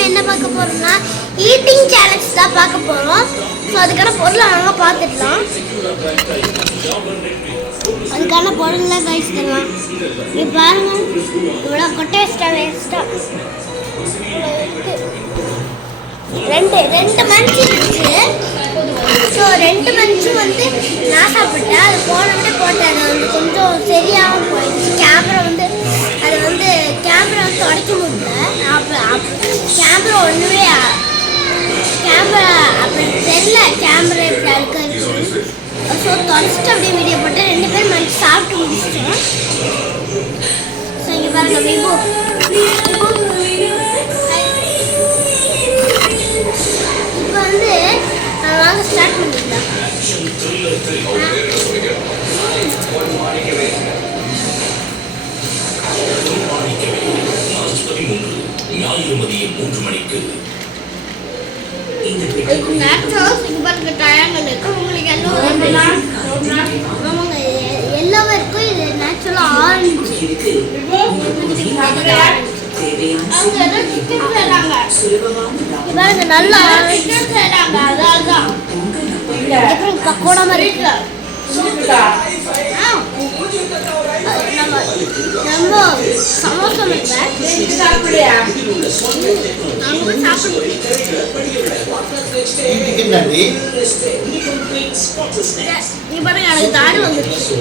நம்ம என்ன பார்க்க போறோம்னா ஈட்டிங் சேலஞ்ச் தான் பார்க்க போறோம். ஸோ அதுக்கான பொருளை நாங்கள் பார்த்துக்கலாம். அதுக்கான பொருள்லாம் கைஸ் தரலாம். நீ பாருங்க, இவ்வளோ கொட்டை வேஸ்டா ரெண்டு மஞ்சு இருந்துச்சு. ஸோ 2 மஞ்சு வந்து நான் சாப்பிட்டேன். அது போன விட போட்டேன். அது வந்து கொஞ்சம் சரியாகவும் போயிடுச்சு. கேமரா வந்து தொடக்க முடியல. கேமரா ஒன்றுமே கேமரா அப்படி தெரியல. கேமரா இப்படி அழுக்காது. ஸோ தொடச்சிட்டு அப்படியே வீடியோ போட்டு 2 பேரும் மஞ்சு சாப்பிட்டு முடிச்சிட்டோம். ஸோ இங்கே பாருங்க விபோ இப்போ வந்து வாங்க ஸ்டார்ட் பண்ணிக்கலாம். எல்லாமே இருக்கும். இது நேச்சுரலா ஆரஞ்சு. நல்லா பக்கோடா மாதிரி இருக்கு. நம்ம சமோசா எனக்கு தாடி வந்துருச்சு.